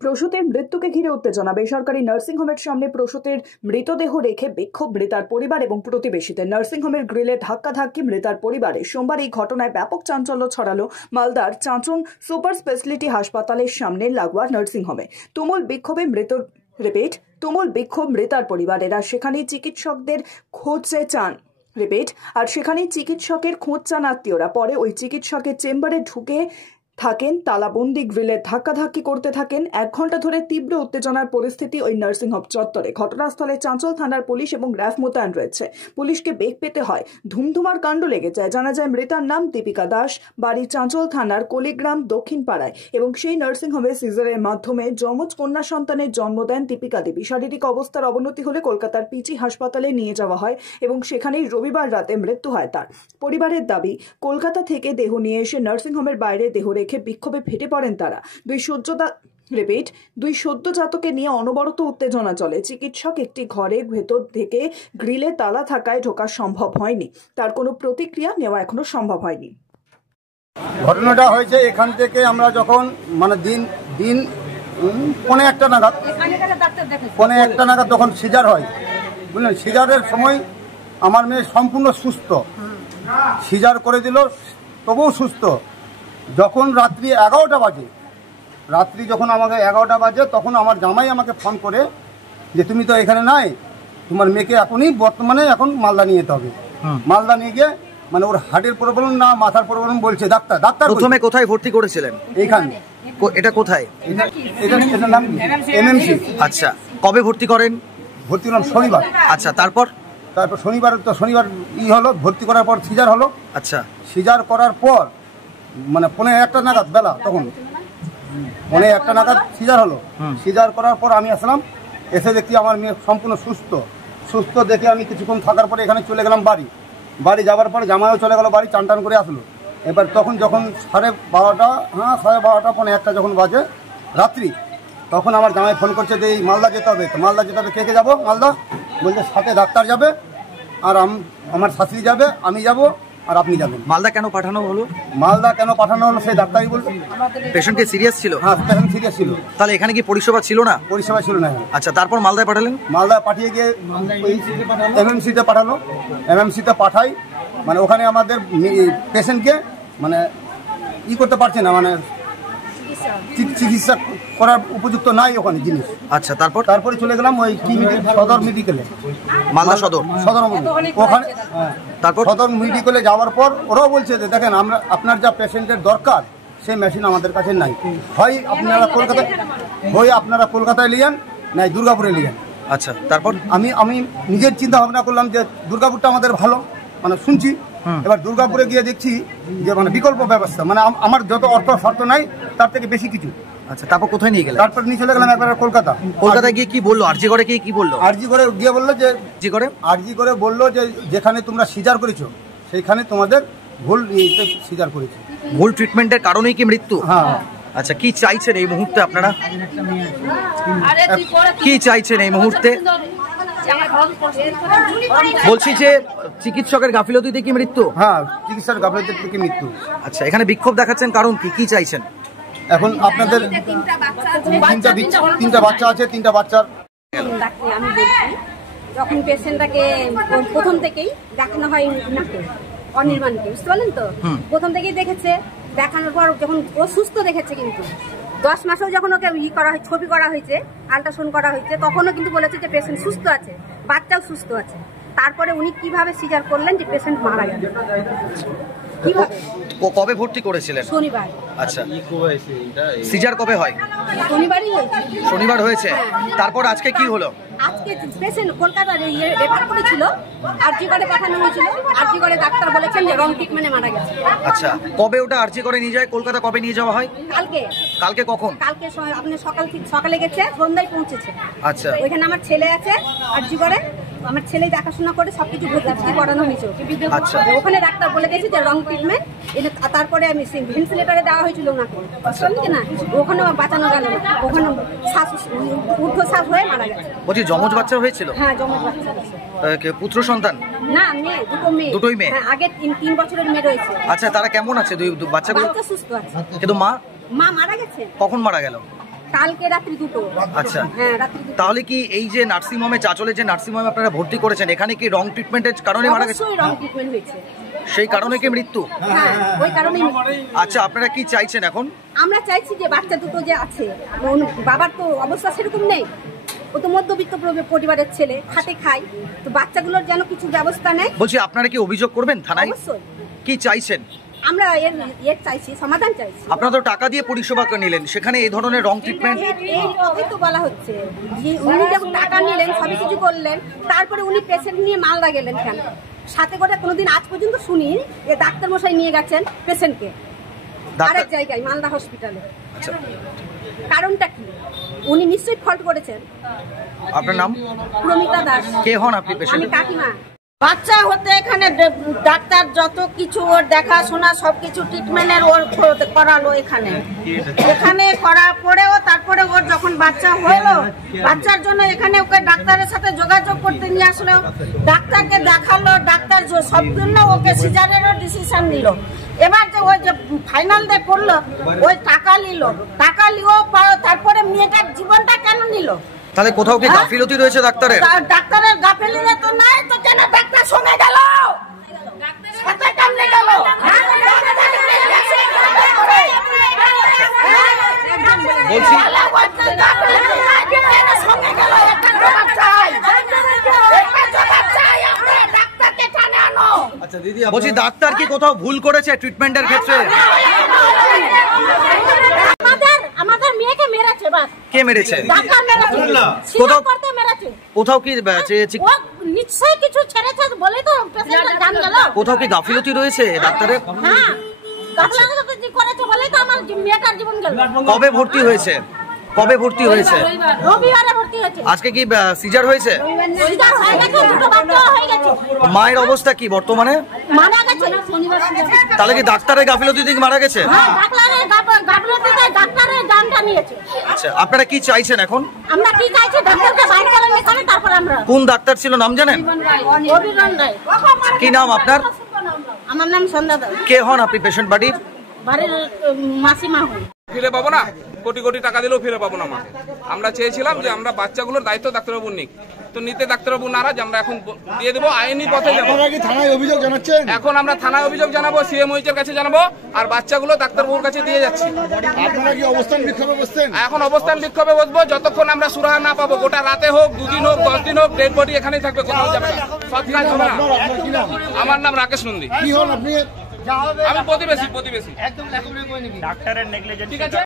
প্রসূতির মৃত্যুকে ঘিরে উত্তেজনা। বেসরকারি নার্সিংহোমের সামনে প্রসূতির মৃতদেহ রেখে বিক্ষোভ মৃতার পরিবার এবং প্রতিবেশীদের। নার্সিংহোমের গ্রিলে ধাক্কাধাক্কি মৃতার পরিবারে। সোমবার এই ঘটনায় ব্যাপক চাঞ্চল্য ছড়ালো মালদার চাঁচন সুপার স্পেশালিটি হাসপাতালের সামনে লাগোয়া নার্সিংহোমে। তুমুল বিক্ষোভে তুমুল বিক্ষোভ মৃতার পরিবারেরা। সেখানে চিকিৎসকদের খোঁজে চান সেখানেই চিকিৎসকের খোঁজ চান আত্মীয়রা। পরে ওই চিকিৎসকের চেম্বারে ঢুকে থাকেন তালাবন্দি গ্রিলে ধাক্কাধাক্কি করতে থাকেন। 1 ঘন্টা ধরে তীব্র উত্তেজনার পরিস্থিতি ওই নার্সিংহোম চত্বরে। ঘটনাস্থলে চাঁচল থানার পুলিশ এবং র্যাফ মোতায়েন রয়েছে। পুলিশকে বেগ পেতে হয়, ধুমধুমার কাণ্ড লেগে যায়। জানা যায় মৃতার নাম দীপিকা দাস, বাড়ি চাঁচল থানার কলিগ্রাম দক্ষিণ পাড়ায়, এবং সেই নার্সিংহোমে সিজারের মাধ্যমে যমজ কন্যা সন্তানের জন্ম দেন দীপিকা দেবী। শারীরিক অবস্থার অবনতি হলে কলকাতার পিজি হাসপাতালে নিয়ে যাওয়া হয় এবং সেখানেই রবিবার রাতে মৃত্যু হয় তার। পরিবারের দাবি, কলকাতা থেকে দেহ নিয়ে এসে নার্সিংহোমের বাইরে দেহ রেখে বিক্ষোভে ফেটে পড়েন তারা। দুই সদ্যজাতকে নিয়ে অনবরত উত্তেজনা চলে। চিকিৎসক একটি ঘরের ভেতর থেকে গ্রিলে তালা থাকায় ঢোকা সম্ভব হয়নি। তার কোনো প্রতিক্রিয়া নেওয়া এখনো সম্ভব হয়নি। ঘটনাটা হয়েছে এখান থেকে আমরা যখন দিন 1:45 নাগাদ তখন সিজার হয়, বুঝলেন। সিজারের সময় আমার মেয়ে সম্পূর্ণ সুস্থ, সিজার করে দিল তবুও সুস্থ। যখন রাত্রি 11টা বাজে, যখন আমাকে 11টা বাজে, তখন আমার জামাই আমাকে ফোন করে যে তুমি তো এখানে নাই, তোমার মেয়েকে বর্তমানে এখন মালদা নিয়ে যেতে হবে। মালদা নিয়ে গিয়ে মানে ওর হার্টের প্রবলেম না মাথার প্রবলেম বলছে ডাক্তার। প্রথমে কোথায় ভর্তি করেছিলেন? এইখানে। এটা কোথায়? এটার নাম এমএমসি। আচ্ছা, কবে ভর্তি করেন? ভর্তি হলাম শনিবার। আচ্ছা, তারপর শনিবার হলো, ভর্তি করার পর সিজার হলো। আচ্ছা, সিজার করার পর মানে 1:45 নাগাদ বেলা, তখন 1:45 নাগাদ সিজার হলো। সিজার করার পর আমি আসলাম, এসে দেখি আমার মেয়ে সম্পূর্ণ সুস্থ দেখে আমি কিছুক্ষণ থাকার পরে এখানে চলে গেলাম বাড়ি যাওয়ার পরে জামাইও চলে গেল বাড়ি, চান করে আসলো। এবার যখন 12:30 1:45 যখন বাজে রাত্রি, তখন আমার জামাই ফোন করছে যে এই মালদা যেতে হবে। তো মালদা যেতে হবে, কে যাবো মালদা? বলছে সাথে ডাক্তার যাবে, আর আমার শাশুড়ি যাবে, আমি যাব, আর আপনি যাবেন। মালদা কেন পাঠানো হলো? সেই ডাক্তারই বলছে। পেশেন্ট কি সিরিয়াস ছিল? হ্যাঁ, পেশেন্ট সিরিয়াস ছিল। তাহলে এখানে কি পরিষেবা ছিল না? পরিষেবা ছিল না। আচ্ছা, তারপর মালদায় পাঠালেন? মালদায় পাঠিয়ে গিয়ে এমএমসিতে পাঠালো। এমএমসিতে পাঠাই, মানে ওখানে আমাদের পেশেন্টকে মানে করতে পারছে না, মানে চিকিৎসা করার উপযুক্ত নাই ওখানে জিনিস। আচ্ছা, তারপরে চলে গেলাম ওই সদর মেডিকেলে, মালদা সদর ওখানে। তারপর সদর মেডিকেলে যাওয়ার পর ওরাও বলছে যে দেখেন, আপনার যা পেশেন্টের দরকার সেই মেশিন আমাদের কাছে নাই। হয় আপনারা কলকাতায় লিয়েন, নাই দুর্গাপুরে লিয়েন। আচ্ছা, তারপর আমি নিজের চিন্তা ভাবনা করলাম যে দুর্গাপুরটা আমাদের ভালো, মানে শুনছি। এবার দুর্গাপুরে গিয়ে দেখছি যে মানে বিকল্প ব্যবস্থা, মানে আমার যত অর্থ শর্ত নাই তার থেকে বেশি কিছু। আচ্ছা, তারপর কোথায় নিয়ে গেলেন? তারপর নিয়ে চলে গেলাম একবার কলকাতায় গিয়ে কি বললো? আরজি করে কি বললো? আরজি করে গিয়ে বললো যে বললো যে যেখানে তোমরা সিজার করেছো সেইখানে তোমাদের ভুল সিজার করেছো, ভুল ট্রিটমেন্টের কারণেই কি মৃত্যু? হ্যাঁ। আচ্ছা, কি চাইছেন এই মুহূর্তে আপনারা? কি চাইছেন এই মুহূর্তে? বলছি যে চিকিৎসকের গাফিলতিতে কি মৃত্যু? হ্যাঁ, চিকিৎসার গাফিলতিতে কি মৃত্যু। আচ্ছা, এখানে বিক্ষোভ দেখাচ্ছেন কারণ কি চাইছেন? এখন আপনাদের তিনটা বাচ্চা আছে, 3টা বাচ্চার আমি বলছি, যখন পেশেন্টটাকে প্রথম থেকেই দেখানো হয় অনির্বাণকে, বুঝতে পারলেন তো? প্রথম থেকেই দেখেছে, দেখানোর পর যখন ও সুস্থ দেখেছে, কিন্তু 10 মাসেও যখন ওকে ছবি করা হয়েছে, আল্ট্রাসাউন্ড করা হয়েছে, তখনও কিন্তু বলেছে যে পেশেন্ট সুস্থ আছে, বাচ্চাও সুস্থ আছে। তারপরে উনি কিভাবে সিজার করলেন যে পেশেন্ট মারা গেল? কবে ভর্তি করেছিলেন? শনিবার। আচ্ছা, সিজার কবে হয়? শনিবার হয়েছে। তারপর আজকে কি হলো? আজকে পেশেন্ট কলকাতার রেফার করেছিল, আরজি করে পাঠানো হয়েছিল। আরজি করে ডাক্তার বলেছেন যে রং ট্রিটমেন্টে মারা গেছে। আচ্ছা, কবে ওটা আরজি করে নিয়ে যায়? কলকাতা কবে নিয়ে যাওয়া হয়? কালকে কখন? কালকে আপনি সকালে গেছে, সন্ধ্যায় পৌঁছেছে। আচ্ছা, ওইখানে আমার ছেলে আছে, আরজি করে আমার ছেলে দেখাশোনা করে সবকিছু ভর্তি করানো হয়েছে। আচ্ছা, ওখানে ডাক্তার বলে গেছে যে রং ট্রিটমেন্ট। তারপরে আমি ভেন্টিলেটরে দেওয়া হয়েছিল ওনাকে, বুঝলেন না? ওখানেও বাঁচানো গেল না, ওখানে ঊর্ধ্বশ্বাস হয়ে মারা গেছে। বলছি জমজ বাচ্চা হয়েছিল? হ্যাঁ, জমজ বাচ্চা। পুত্র সন্তান? না, মেয়ে, দুটোই মেয়ে। হ্যাঁ, আগে 3 বছরের মেয়ে রয়েছে। আচ্ছা, তারা কেমন আছে? দুই বাচ্চাগুলো সুস্থ আছে, কিন্তু মা মারা গেছে। কখন মারা গেল? কালকে রাত্রি 2টো। আচ্ছা হ্যাঁ রাত্রি 2টো। তাহলে কি এই যে নার্সিং হোমে চাচলে যে নার্সিং হোমে আপনারা ভর্তি করেছেন এখানে কি রং ট্রিটমেন্টের কারণে মারা গেছে? অবশ্যই রং ট্রিটমেন্ট হয়েছে। সেই কারণে কি মৃত্যু? হ্যাঁ ওই কারণেই। আচ্ছা আপনারা কি চাইছেন এখন? আমরা চাইছি যে বাচ্চা দুটো যে আছে বাবার তো অবস্থা সেরকম নেই, ও তো মধ্যবিত্ত পরিবারের ছেলে, খাটে খায়, তো বাচ্চাগুলোর যেন কিছু ব্যবস্থা নেই। বলছি আপনারা কি অভিযোগ করবেন থানায়? অবশ্যই। কি চাইছেন? আমরা এর চাইছি, সমাধান চাইছি। আপনারা তো টাকা দিয়ে পরিষেবা নিলেন, সেখানে এই ধরনের রং ট্রিটমেন্ট? এই কথাই তো বলা হচ্ছে যে উনি যখন টাকা নিলেন সবই কিছু করলেন, তারপরে উনি পেশেন্ট নিয়ে মালদা গেলেন কেন? সাথে করে কোনোদিন আজ পর্যন্ত শুনি যে ডাক্তার মশাই নিয়ে গেছেন পেশেন্টকে আরেক জায়গায় মালদা হসপিটালে। আচ্ছা কারণটা কি? উনি নিশ্চয়ই ফল্ট করেছেন। আপনার নাম? প্রমিতা দাস। কে হন আপনি? আমি পেশেন্ট? কাকিমা। বাচ্চা হতে এখানে ডাক্তার যত কিছু ওর দেখাশোনা সবকিছু ট্রিটমেন্টের ওর করালো এখানে করার পরেও তারপরে ওর যখন বাচ্চা হলো, বাচ্চার জন্য এখানে ওকে ডাক্তারের সাথে যোগাযোগ করতে নিয়ে আসলো, ডাক্তারকে দেখালো, ডাক্তার সব জন্য ওকে সিজারেরও ডিসিশন নিল। এবার যে ওই যে ফাইনাল ডে করলো ওই টাকা লিও তারপরে মেয়েটার জীবনটা কেন নিল? তাহলে কোথাও কি গাফিলতি রয়েছে ডাক্তারের? ডাক্তারের গাফিলতি তো নাই তো, কেন ডাক্তার সঙ্গে গেল? সাথে কেমনে গেল? বলছি সঙ্গে গেল, একটা জবাব চাই, একটা জবাব চাই, আমরা ডাক্তারকে টানে আনো। আচ্ছা দিদি, বলছি ডাক্তার কি কোথাও ভুল করেছে ট্রিটমেন্টের ক্ষেত্রে? আমাদের মেয়েকে মেরেছে। বাস কে মেরেছে? ডাক্তার মেরেছে, কোথাও করতে মেরেছে। কোথাও কি ও নিশ্চয়ই কিছু ছেড়েছে বলে তো পেশেন্টটা জান গেল। কোথাও কি গাফিলতি রয়েছে ডাক্তারের? হ্যাঁ গাফিলতি করেছে বলেই তো আমার মেয়েটার জীবন গেল। কবে ভর্তি হয়েছে? রবিবারে ভর্তি হয়েছে। আজকে কি সিজার হয়েছে? সিজার হয়ে গেছে, দুটো বাচ্চা হয়ে গেছে। মায়ের অবস্থা কি বর্তমানে? মারা গেছে। তাহলে কি ডাক্তারের গাফিলতি থেকে মারা গেছে? হ্যাঁ ডাক্তারের গাফিলতিতে ডাক্তারের জানটা নিয়েছে। আচ্ছা আপনারা কি চাইছেন এখন? আমরা কি চাইছি? ডাক্তারকে বাইরে করে নিয়ে করে তারপর আমরা। কোন ডাক্তার ছিল নাম জানেন? অভিমান রায়। কি নাম আপনার? আমার নাম সন্ধ্যা দাস। কে হন আপনি পেশেন্ট বাড়ির? বাড়ির মাসিমা হই। ফিরে পাবো না, কোটি কোটি টাকা দিলেও ফিরে পাবো না মাকে। আমরা চেয়েছিলাম যে আমরা বাচ্চাগুলোর দায়িত্ব ডাক্তারবাবু নিক, তো নিতে ডাক্তারবাবু নারাজ। আমরা এখন দিয়ে দেবো, আইনি পথে যাবো। থানায় অভিযোগ জানাচ্ছেন? এখন আমরা থানায় অভিযোগ জানাবো, সিএমওইচের কাছে জানাবো, আর বাচ্চাগুলো ডাক্তারবাবুর কাছে দিয়ে যাচ্ছি। আপনারা কি অবস্থান বিক্ষোভে বসছেন? এখন অবস্থান বিক্ষোভে বসবো যতক্ষণ আমরা সুরাহা না পাবো। গোটা রাতে হোক, 2 দিন হোক, 10 দিন হোক, ডেড বডি এখানেই থাকবে, কোথাও যাবে না, সৎ কাজ হবে না। আমার নাম রাকেশ নন্দী। কি হন আপনি? আমি প্রতিবেশী। ডাক্তারের নেগলিজেন্স। ঠিক আছে।